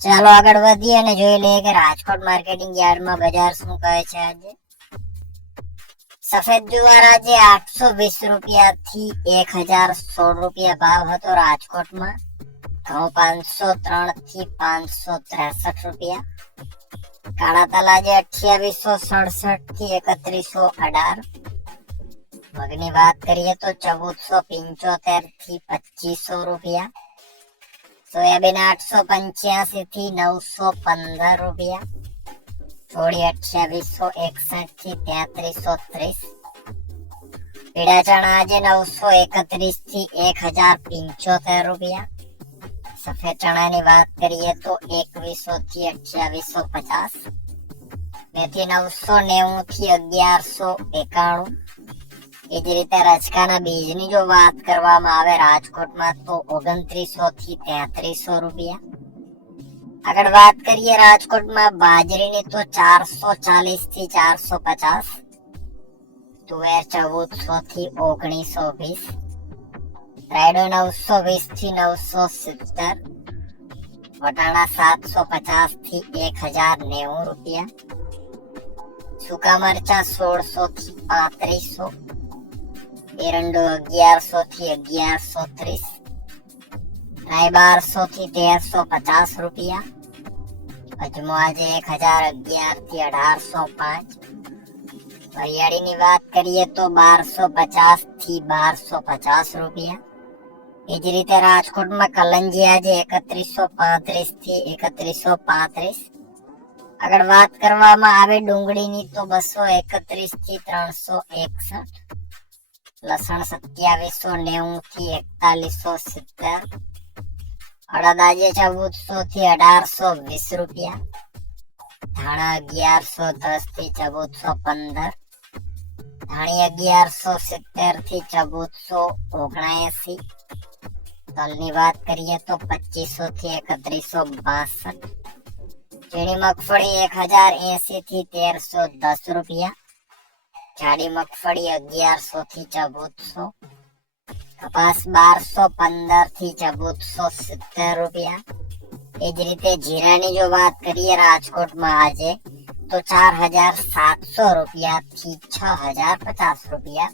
ચાલો આગળ વધીએ અને જોઈ લઈએ કે રાજકોટ માર્કેટિંગ યાર્ડમાં બજાર શું કહે છે. આજે સફેદ જુવાર આજે 820 રૂપિયા થી 1016 રૂપિયા ભાવ હતો રાજકોટમાં. ઘઉં 503 થી 563 રૂપિયા. કાળા તલ આજે 2867 થી 3118. મગની વાત કરીએ તો 1475 થી 2500 રૂપિયા. સોયાબીન 885 થી 915 રૂપિયા. ચોળી 2861 થી 3330. પીળા ચણા આજે 931 થી 1075 રૂપિયા. સફેદ ચણાની વાત કરીએ તો 2100 થી 2850. મેથી 990 થી 1191. એ જ રીતે રચકાના બીજની જો વાત કરવામાં આવે રાજકોટમાં તો 2900 થી 3300 રૂપિયા. આગળ વાત કરીએ રાજકોટમાં બાજરીની તો 440 થી 450. તુવેર 1400 થી 1920. રાયડો 920 થી 970. વટાણા 750 થી 1090 રૂપિયા. સૂકા મરચા 1600 થી 3500. એરંડો 1100 થી 1130. રાઈ 1200 થી 1350 રૂપિયા. અજમો આજે 1011 થી 1805. વરિયાળીની વાત કરીએ તો 1250 થી 1250 રૂપિયા. એ જ રીતે રાજકોટમાં કલંજી આજે 3135 થી 3135. આગળ વાત કરવામાં આવે ડુંગળીની તો 231 થી 361. લસણ 2790 થી 4170. અડદ આજે 1400 થી 1820 રૂપિયા. ધાણા 1110 થી 1415. ધાણી 1170 થી 1479. તલની વાત કરીએ તો 2500 થી 3162. ઝીણી મગફળી 1080 થી 1310 રૂપિયા. જાડી મગફળી 1100 થી 1400. કપાસ 1215 થી 1470 રૂપિયા. એ જ રીતે જીરાની જો વાત કરીએ રાજકોટમાં આજે તો 4700 રૂપિયા થી 6050 રૂપિયા.